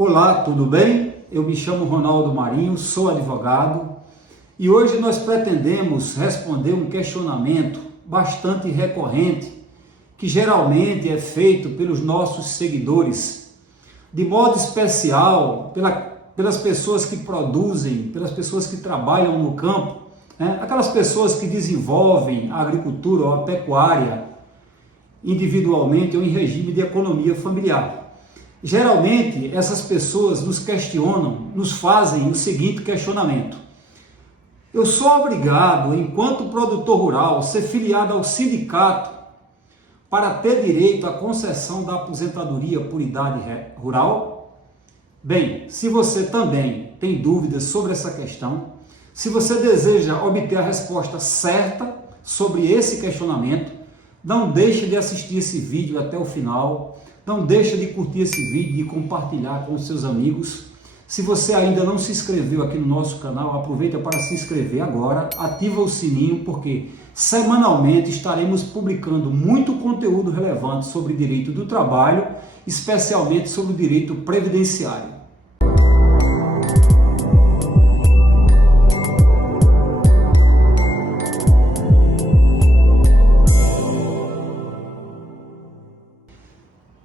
Olá, tudo bem? Eu me chamo Ronaldo Marinho, sou advogado e hoje nós pretendemos responder um questionamento bastante recorrente que geralmente é feito pelos nossos seguidores, de modo especial pelas pessoas que produzem, pelas pessoas que trabalham no campo, aquelas pessoas que desenvolvem a agricultura ou a pecuária individualmente ou em regime de economia familiar. Geralmente, essas pessoas nos questionam, nos fazem o seguinte questionamento: eu sou obrigado, enquanto produtor rural, ser filiado ao sindicato para ter direito à concessão da aposentadoria por idade rural? Bem, se você também tem dúvidas sobre essa questão, se você deseja obter a resposta certa sobre esse questionamento, não deixe de assistir esse vídeo até o final. Não deixa de curtir esse vídeo e compartilhar com os seus amigos. Se você ainda não se inscreveu aqui no nosso canal, aproveita para se inscrever agora, ativa o sininho, porque semanalmente estaremos publicando muito conteúdo relevante sobre direito do trabalho, especialmente sobre o direito previdenciário.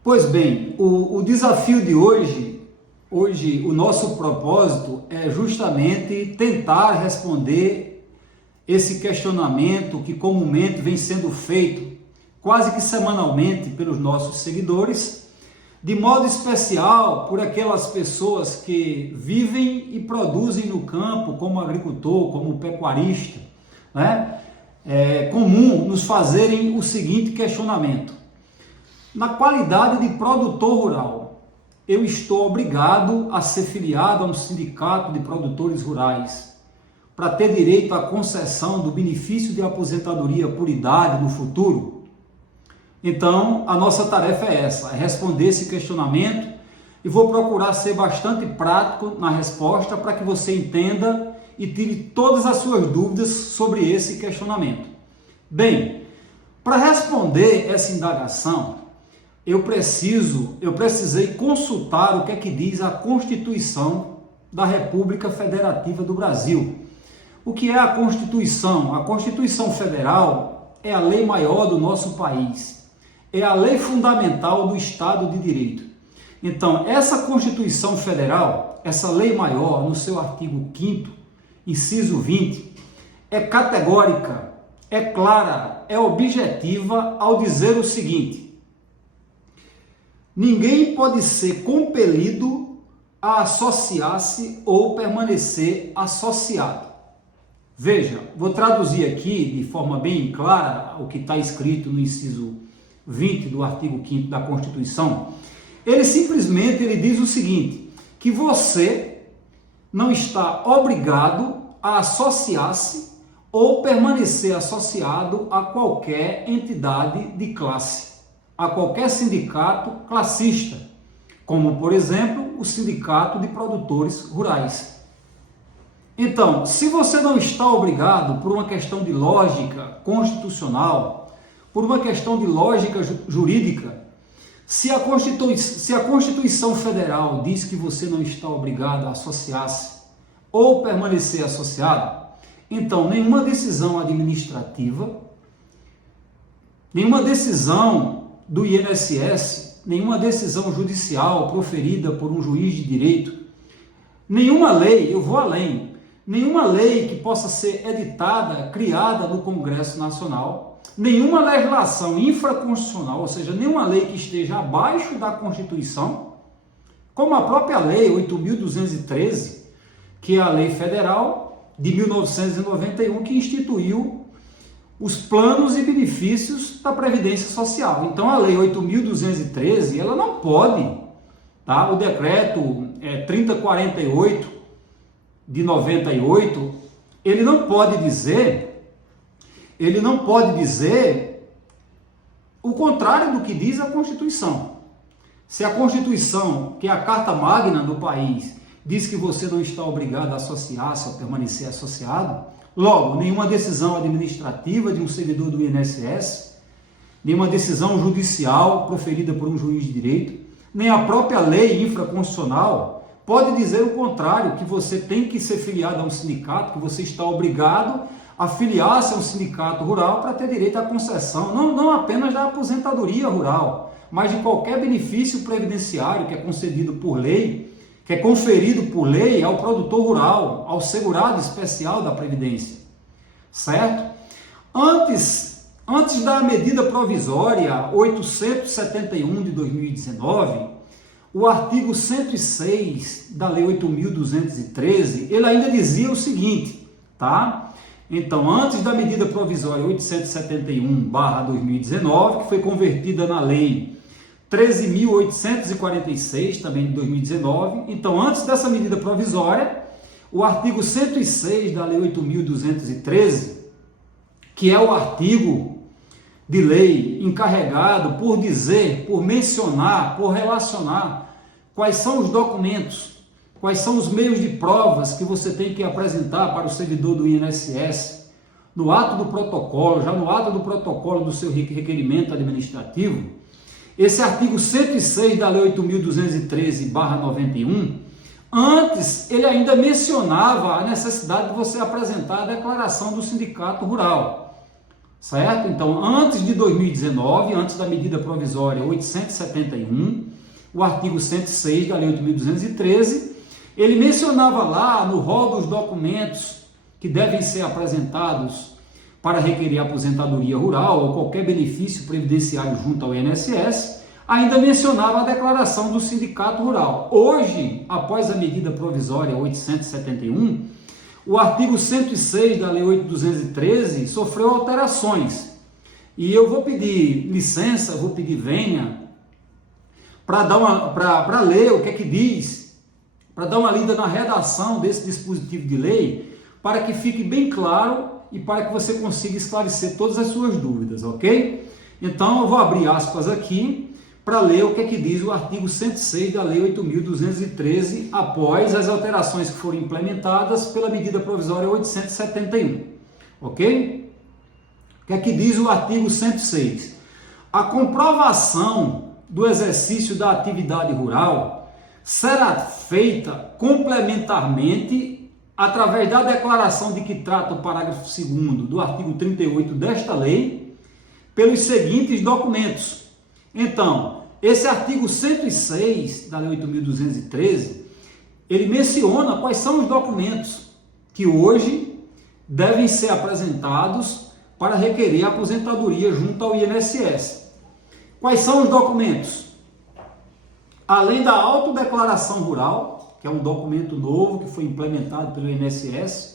Pois bem, o desafio de hoje o nosso propósito é justamente tentar responder esse questionamento que comumente vem sendo feito quase que semanalmente pelos nossos seguidores, de modo especial por aquelas pessoas que vivem e produzem no campo como agricultor, como pecuarista, né? É comum nos fazerem o seguinte questionamento: na qualidade de produtor rural, eu estou obrigado a ser filiado a um sindicato de produtores rurais para ter direito à concessão do benefício de aposentadoria por idade no futuro? Então, a nossa tarefa é essa, é responder esse questionamento, e vou procurar ser bastante prático na resposta para que você entenda e tire todas as suas dúvidas sobre esse questionamento. Bem, para responder essa indagação, eu precisei consultar o que é que diz a Constituição da República Federativa do Brasil. O que é a Constituição? A Constituição Federal é a lei maior do nosso país, é a lei fundamental do Estado de Direito. Então, essa Constituição Federal, essa lei maior, no seu artigo 5º, inciso 20, é categórica, é clara, é objetiva ao dizer o seguinte: ninguém pode ser compelido a associar-se ou permanecer associado. Veja, vou traduzir aqui de forma bem clara o que está escrito no inciso 20 do artigo 5º da Constituição. Ele simplesmente diz o seguinte: que você não está obrigado a associar-se ou permanecer associado a qualquer entidade de classe, a qualquer sindicato classista, como, por exemplo, o Sindicato de Produtores Rurais. Então, se você não está obrigado por uma questão de lógica constitucional, por uma questão de lógica jurídica, se a Constituição Federal diz que você não está obrigado a associar-se ou permanecer associado, então nenhuma decisão administrativa, nenhuma decisão do INSS, nenhuma decisão judicial proferida por um juiz de direito, nenhuma lei, eu vou além, nenhuma lei que possa ser editada, criada no Congresso Nacional, nenhuma legislação infraconstitucional, ou seja, nenhuma lei que esteja abaixo da Constituição, como a própria lei 8.213, que é a lei federal de 1991, que instituiu os planos e benefícios da Previdência Social. Então, a Lei 8.213, ela não pode, tá? O decreto 3048 de 98, ele não pode dizer o contrário do que diz a Constituição. Se a Constituição, que é a Carta Magna do país, diz que você não está obrigado a associar-se ou permanecer associado, logo, nenhuma decisão administrativa de um servidor do INSS, nenhuma decisão judicial proferida por um juiz de direito, nem a própria lei infraconstitucional pode dizer o contrário, que você tem que ser filiado a um sindicato, que você está obrigado a filiar-se a um sindicato rural para ter direito à concessão, não apenas da aposentadoria rural, mas de qualquer benefício previdenciário que é concedido por lei, que é conferido por lei ao produtor rural, ao segurado especial da Previdência, certo? Antes da medida provisória 871 de 2019, o artigo 106 da Lei 8.213, ele ainda dizia o seguinte, tá? Então, antes da medida provisória 871/2019, que foi convertida na Lei 13.846, também de 2019, então, antes dessa medida provisória, o artigo 106 da Lei 8.213, que é o artigo de lei encarregado por dizer, por mencionar, por relacionar quais são os documentos, quais são os meios de provas que você tem que apresentar para o servidor do INSS, no ato do protocolo, já no ato do protocolo do seu requerimento administrativo. Esse artigo 106 da Lei 8.213/91, antes ele ainda mencionava a necessidade de você apresentar a declaração do sindicato rural, certo? Então, antes de 2019, antes da medida provisória 871, o artigo 106 da Lei 8.213, ele mencionava lá no rol dos documentos que devem ser apresentados para requerer aposentadoria rural ou qualquer benefício previdenciário junto ao INSS, ainda mencionava a declaração do sindicato rural. Hoje, após a medida provisória 871, o artigo 106 da Lei 8.213 sofreu alterações. E eu vou pedir licença, vou pedir vênia, para ler o que é que diz, para dar uma lida na redação desse dispositivo de lei, para que fique bem claro e para que você consiga esclarecer todas as suas dúvidas, ok? Então, eu vou abrir aspas aqui para ler o que é que diz o artigo 106 da Lei 8.213, após as alterações que foram implementadas pela medida provisória 871, ok? O que é que diz o artigo 106? A comprovação do exercício da atividade rural será feita complementarmente através da declaração de que trata o parágrafo 2º do artigo 38 desta lei, pelos seguintes documentos. Então, esse artigo 106 da Lei 8.213, ele menciona quais são os documentos que hoje devem ser apresentados para requerer aposentadoria junto ao INSS. Quais são os documentos? Além da autodeclaração rural, que é um documento novo que foi implementado pelo INSS,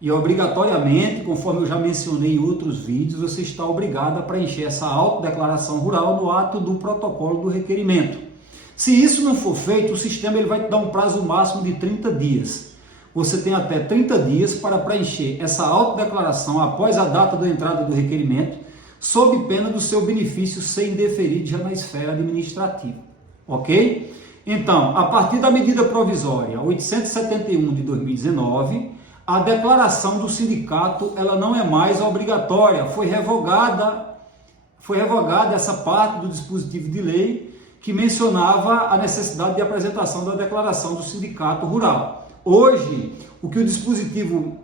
e obrigatoriamente, conforme eu já mencionei em outros vídeos, você está obrigado a preencher essa autodeclaração rural no ato do protocolo do requerimento. Se isso não for feito, o sistema ele vai te dar um prazo máximo de 30 dias. Você tem até 30 dias para preencher essa autodeclaração após a data da entrada do requerimento, sob pena do seu benefício ser indeferido já na esfera administrativa, ok? Então, a partir da medida provisória 871 de 2019, a declaração do sindicato ela não é mais obrigatória, foi revogada essa parte do dispositivo de lei que mencionava a necessidade de apresentação da declaração do sindicato rural. Hoje, o que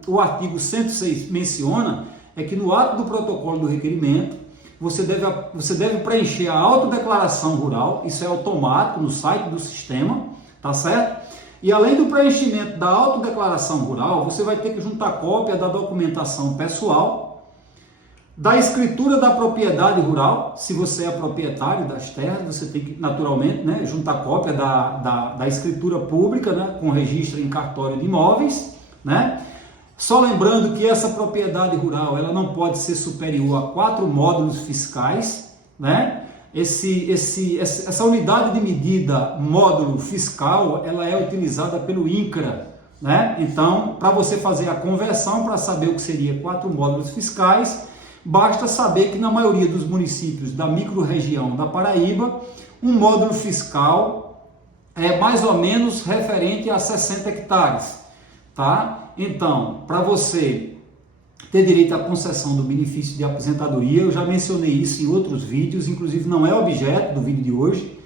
o artigo 106 menciona é que no ato do protocolo do requerimento, você deve preencher a autodeclaração rural, isso é automático no site do sistema, tá certo? E além do preenchimento da autodeclaração rural, você vai ter que juntar cópia da documentação pessoal, da escritura da propriedade rural, se você é proprietário das terras, você tem que, naturalmente, né, juntar cópia da escritura pública, né, com registro em cartório de imóveis, né? Só lembrando que essa propriedade rural ela não pode ser superior a 4 módulos fiscais, né? Essa unidade de medida módulo fiscal ela é utilizada pelo INCRA, né? Então, para você fazer a conversão, para saber o que seria 4 módulos fiscais, basta saber que na maioria dos municípios da micro-região da Paraíba, um módulo fiscal é mais ou menos referente a 60 hectares, tá? Então, para você ter direito à concessão do benefício de aposentadoria, eu já mencionei isso em outros vídeos, inclusive não é objeto do vídeo de hoje,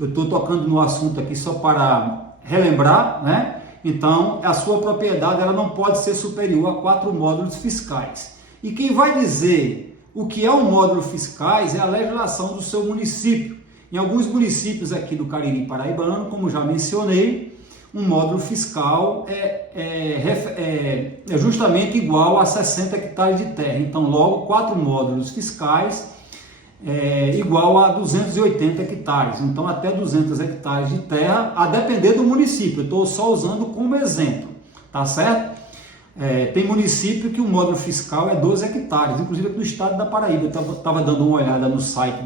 eu estou tocando no assunto aqui só para relembrar, né? Então, a sua propriedade ela não pode ser superior a 4 módulos fiscais. E quem vai dizer o que é um módulo fiscais é a legislação do seu município. Em alguns municípios aqui do Cariri paraibano, como já mencionei, um módulo fiscal é justamente igual a 60 hectares de terra. Então, logo, 4 módulos fiscais é igual a 280 hectares. Então, até 200 hectares de terra, a depender do município. Eu estou só usando como exemplo, tá certo? Tem município que o módulo fiscal é 12 hectares, inclusive aqui no estado da Paraíba. Eu estava dando uma olhada no site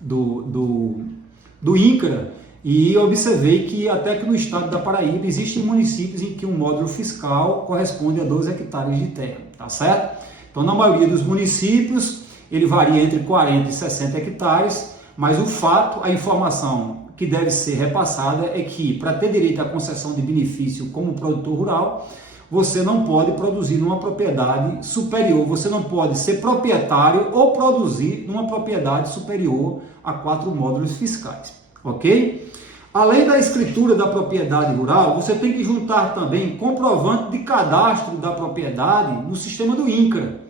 do INCRA e observei que até que no estado da Paraíba existem municípios em que um módulo fiscal corresponde a 12 hectares de terra, tá certo? Então, na maioria dos municípios, ele varia entre 40 e 60 hectares, mas o fato, a informação que deve ser repassada é que, para ter direito à concessão de benefício como produtor rural, você não pode produzir numa propriedade superior, você não pode ser proprietário ou produzir numa propriedade superior a 4 módulos fiscais, ok? Além da escritura da propriedade rural, você tem que juntar também comprovante de cadastro da propriedade no sistema do INCRA,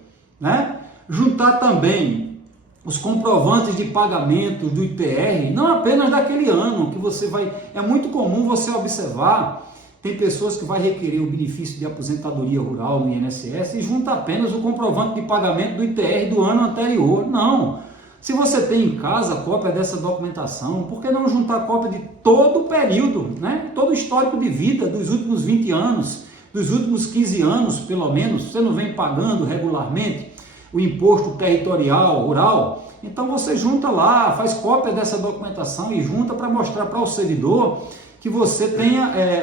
né? Juntar também os comprovantes de pagamento do ITR, não apenas daquele ano que você vai... É muito comum você observar, tem pessoas que vai requerer o benefício de aposentadoria rural no INSS e junta apenas o comprovante de pagamento do ITR do ano anterior. Não! Se você tem em casa cópia dessa documentação, por que não juntar cópia de todo o período, né? Todo o histórico de vida dos últimos 20 anos, dos últimos 15 anos, pelo menos, você não vem pagando regularmente o imposto territorial rural, então você junta lá, faz cópia dessa documentação e junta para mostrar para o servidor que você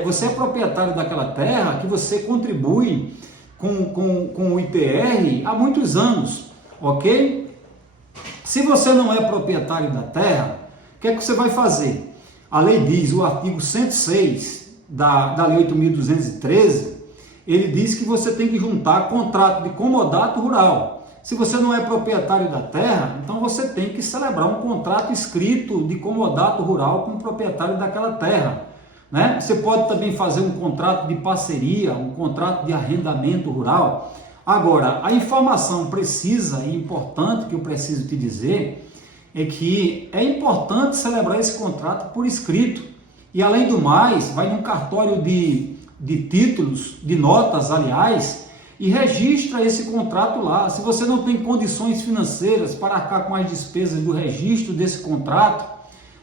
você é proprietário daquela terra, que você contribui com o ITR há muitos anos, ok? Se você não é proprietário da terra, o que é que você vai fazer? A lei diz, o artigo 106 da Lei 8.213, ele diz que você tem que juntar contrato de comodato rural. Se você não é proprietário da terra, então você tem que celebrar um contrato escrito de comodato rural com o proprietário daquela terra, né? Você pode também fazer um contrato de parceria, um contrato de arrendamento rural. Agora, a informação precisa e importante que eu preciso te dizer é que é importante celebrar esse contrato por escrito. E além do mais, vai num cartório de títulos, de notas, aliás, e registra esse contrato lá. Se você não tem condições financeiras para arcar com as despesas do registro desse contrato,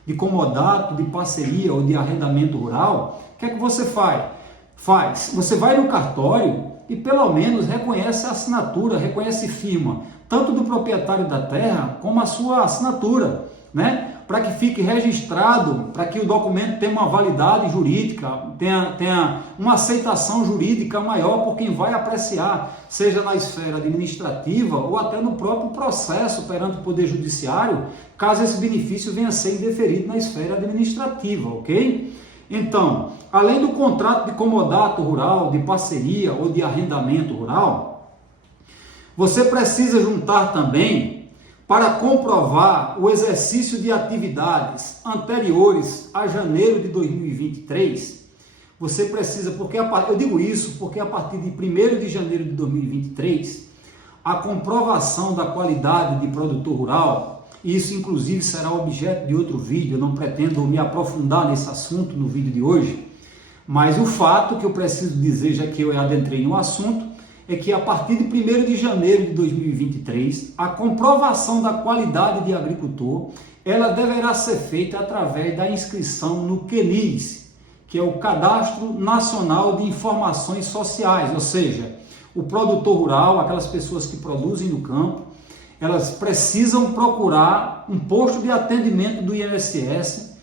de comodato, de parceria ou de arrendamento rural, o que é que você faz? Você vai no cartório e pelo menos reconhece a assinatura, reconhece firma, tanto do proprietário da terra como a sua assinatura, né? Para que fique registrado, para que o documento tenha uma validade jurídica, tenha uma aceitação jurídica maior por quem vai apreciar, seja na esfera administrativa ou até no próprio processo perante o Poder Judiciário, caso esse benefício venha a ser indeferido na esfera administrativa, ok? Então, além do contrato de comodato rural, de parceria ou de arrendamento rural, você precisa juntar também, para comprovar o exercício de atividades anteriores a janeiro de 2023, você precisa, eu digo isso porque a partir de 1º de janeiro de 2023, a comprovação da qualidade de produtor rural, e isso inclusive será objeto de outro vídeo, eu não pretendo me aprofundar nesse assunto no vídeo de hoje, mas o fato que eu preciso dizer, já que eu adentrei no assunto, é que a partir de 1º de janeiro de 2023, a comprovação da qualidade de agricultor, ela deverá ser feita através da inscrição no CNIS, que é o Cadastro Nacional de Informações Sociais, ou seja, o produtor rural, aquelas pessoas que produzem no campo, elas precisam procurar um posto de atendimento do INSS,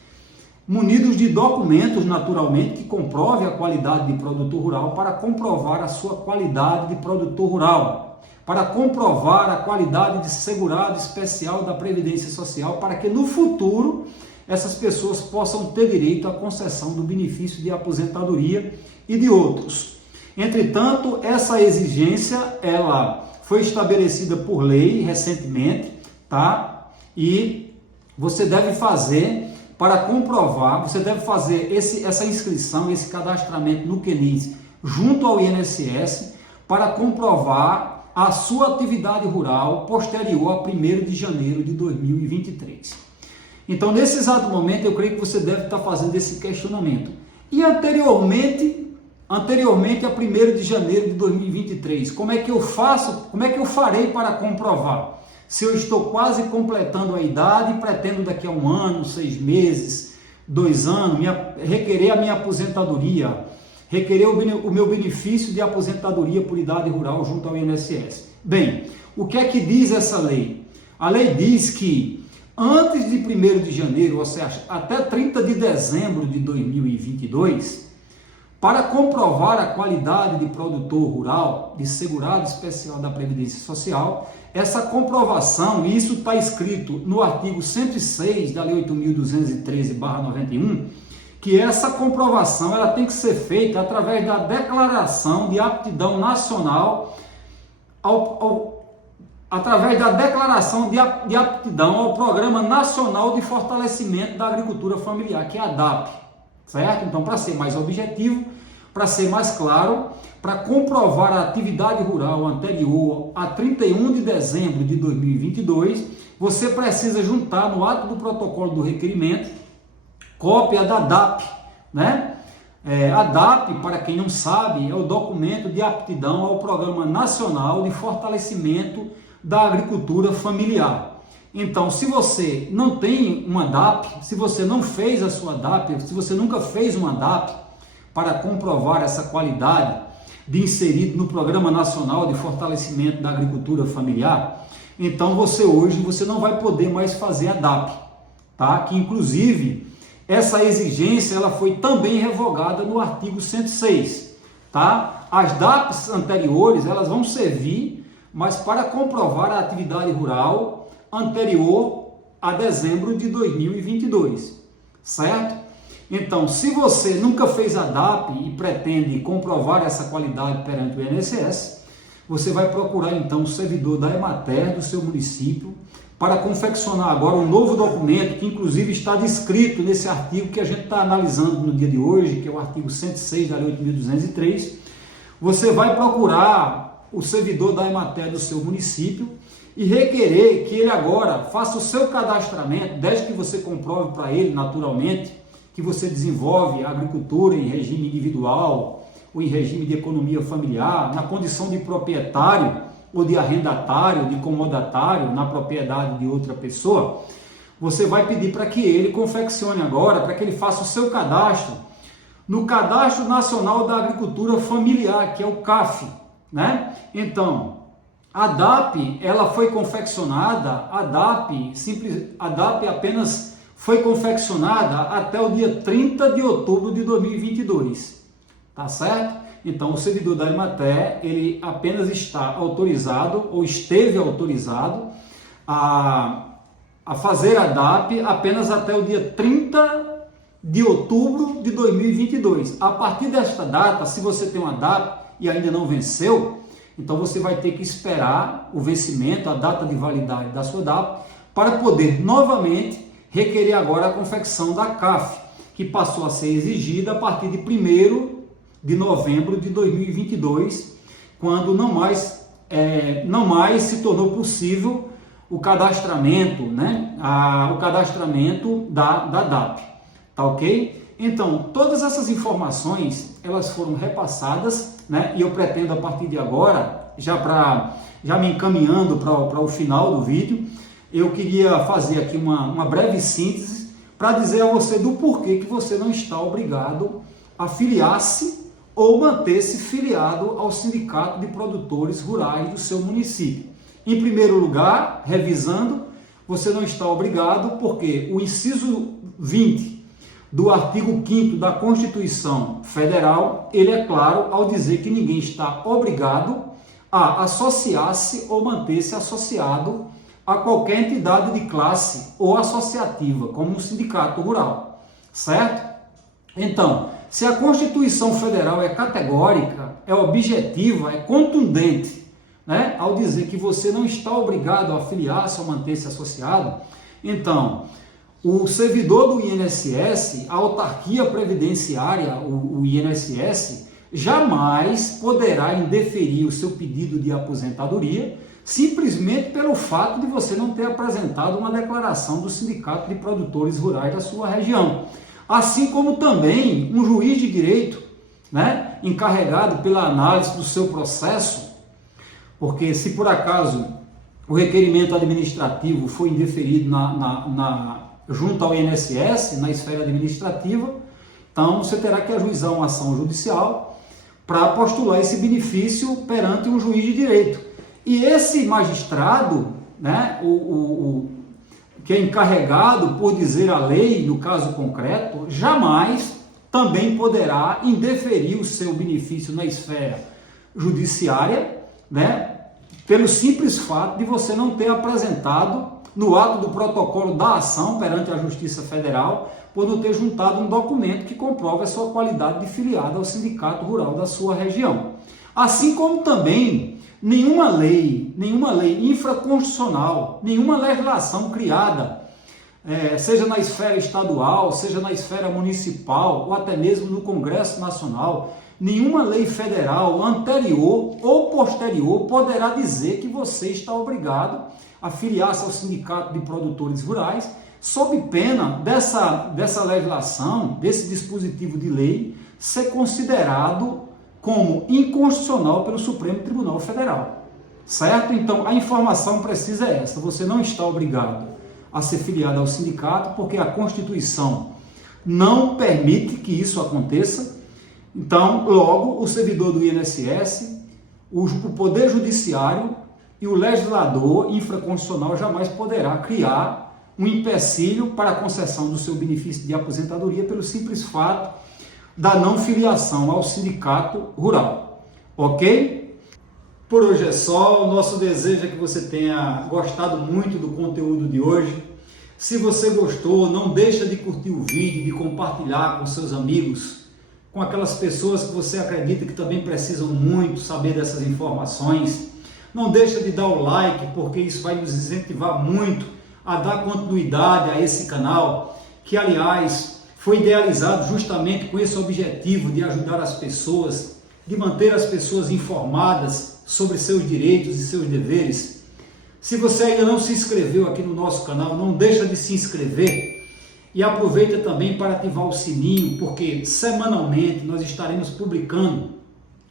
munidos de documentos, naturalmente, que comprove a qualidade de produtor rural para comprovar a sua qualidade de produtor rural, para comprovar a qualidade de segurado especial da Previdência Social, para que no futuro essas pessoas possam ter direito à concessão do benefício de aposentadoria e de outros. Entretanto, essa exigência, ela foi estabelecida por lei recentemente, tá? E você deve fazer para comprovar, você deve fazer essa inscrição, esse cadastramento no CNIS junto ao INSS para comprovar a sua atividade rural posterior a 1º de janeiro de 2023. Então, nesse exato momento, eu creio que você deve estar fazendo esse questionamento. E anteriormente a 1º de janeiro de 2023, como é que eu faço, como é que eu farei para comprovar? Se eu estou quase completando a idade e pretendo daqui a 1 ano, 6 meses, 2 anos, requerer a minha aposentadoria, requerer o meu benefício de aposentadoria por idade rural junto ao INSS. Bem, o que é que diz essa lei? A lei diz que antes de 1º de janeiro, ou seja, até 30 de dezembro de 2022, para comprovar a qualidade de produtor rural, de segurado especial da Previdência Social, essa comprovação, e isso está escrito no artigo 106 da Lei 8.213/91, que essa comprovação ela tem que ser feita através da declaração de aptidão nacional, através da declaração de aptidão ao Programa Nacional de Fortalecimento da Agricultura Familiar, que é a DAP, certo? Então, para ser mais objetivo, para ser mais claro, para comprovar a atividade rural anterior a 31 de dezembro de 2022, você precisa juntar no ato do protocolo do requerimento cópia da DAP, né? A DAP, para quem não sabe, é o documento de aptidão ao Programa Nacional de Fortalecimento da Agricultura Familiar. Então, se você não tem uma DAP, se você não fez a sua DAP, se você nunca fez uma DAP para comprovar essa qualidade de inserido no Programa Nacional de Fortalecimento da Agricultura Familiar, então você não vai poder mais fazer a DAP, tá? Que inclusive essa exigência ela foi também revogada no artigo 106, tá? As DAPs anteriores, elas vão servir, mas para comprovar a atividade rural anterior a dezembro de 2022, certo? Então, se você nunca fez a DAP e pretende comprovar essa qualidade perante o INSS, você vai procurar então o servidor da Emater do seu município para confeccionar agora um novo documento que inclusive está descrito nesse artigo que a gente está analisando no dia de hoje, que é o artigo 106 da Lei 8.203. Você vai procurar o servidor da Emater do seu município e requerer que ele agora faça o seu cadastramento, desde que você comprove para ele naturalmente que você desenvolve a agricultura em regime individual ou em regime de economia familiar, na condição de proprietário ou de arrendatário, de comodatário, na propriedade de outra pessoa. Você vai pedir para que ele confeccione agora, para que ele faça o seu cadastro no Cadastro Nacional da Agricultura Familiar, que é o CAF, né? Então, a DAP, ela foi confeccionada, a DAP apenas foi confeccionada até o dia 30 de outubro de 2022, tá certo? Então, o servidor da Emater, ele apenas está autorizado, ou esteve autorizado, a fazer a DAP apenas até o dia 30 de outubro de 2022. A partir desta data, se você tem uma DAP e ainda não venceu, então você vai ter que esperar o vencimento, a data de validade da sua DAP, para poder novamente requerer agora a confecção da CAF, que passou a ser exigida a partir de 1º de novembro de 2022, quando não mais se tornou possível o cadastramento, né? O cadastramento da DAP, tá ok? Então, todas essas informações, elas foram repassadas, né? E eu pretendo a partir de agora, já me encaminhando para o final do vídeo, eu queria fazer aqui uma breve síntese para dizer a você do porquê que você não está obrigado a filiar-se ou manter-se filiado ao Sindicato de Produtores Rurais do seu município. Em primeiro lugar, revisando, você não está obrigado porque o inciso 20 do artigo 5º da Constituição Federal, ele é claro ao dizer que ninguém está obrigado a associar-se ou manter-se associado a qualquer entidade de classe ou associativa, como um sindicato rural, certo? Então, se a Constituição Federal é categórica, é objetiva, é contundente, né, ao dizer que você não está obrigado a afiliar-se ou manter-se associado, então, O servidor do INSS, a autarquia previdenciária, o INSS, jamais poderá indeferir o seu pedido de aposentadoria simplesmente pelo fato de você não ter apresentado uma declaração do Sindicato de Produtores Rurais da sua região. Assim como também um juiz de direito, né, encarregado pela análise do seu processo, porque se por acaso o requerimento administrativo foi indeferido junto ao INSS, na esfera administrativa, então você terá que ajuizar uma ação judicial para postular esse benefício perante um juiz de direito. E esse magistrado, né, que é encarregado por dizer a lei, no caso concreto, jamais também poderá indeferir o seu benefício na esfera judiciária, né, pelo simples fato de você não ter apresentado no ato do protocolo da ação perante a Justiça Federal, por não ter juntado um documento que comprove a sua qualidade de filiado ao sindicato rural da sua região. Assim como também nenhuma lei infraconstitucional, nenhuma legislação criada, seja na esfera estadual, seja na esfera municipal, ou até mesmo no Congresso Nacional, nenhuma lei federal anterior ou posterior poderá dizer que você está obrigado a filiar-se ao Sindicato de Produtores Rurais, sob pena dessa legislação, desse dispositivo de lei, ser considerado como inconstitucional pelo Supremo Tribunal Federal. Certo? Então, a informação precisa é essa: você não está obrigado a ser filiado ao sindicato, porque a Constituição não permite que isso aconteça. Então, logo, o servidor do INSS, o Poder Judiciário e o legislador infraconstitucional jamais poderá criar um empecilho para a concessão do seu benefício de aposentadoria pelo simples fato da não filiação ao sindicato rural. Ok? Por hoje é só. O nosso desejo é que você tenha gostado muito do conteúdo de hoje. Se você gostou, não deixa de curtir o vídeo, de compartilhar com seus amigos, com aquelas pessoas que você acredita que também precisam muito saber dessas informações. Não deixa de dar o like, porque isso vai nos incentivar muito a dar continuidade a esse canal, que aliás foi idealizado justamente com esse objetivo de ajudar as pessoas, de manter as pessoas informadas sobre seus direitos e seus deveres. Se você ainda não se inscreveu aqui no nosso canal, não deixa de se inscrever e aproveita também para ativar o sininho, porque semanalmente nós estaremos publicando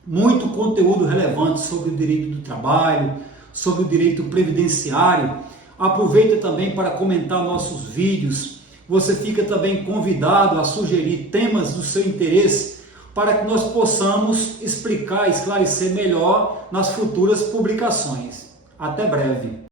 muito conteúdo relevante sobre o direito do trabalho, sobre o direito previdenciário. Aproveita também para comentar nossos vídeos. Você fica também convidado a sugerir temas do seu interesse para que nós possamos explicar e esclarecer melhor nas futuras publicações. Até breve!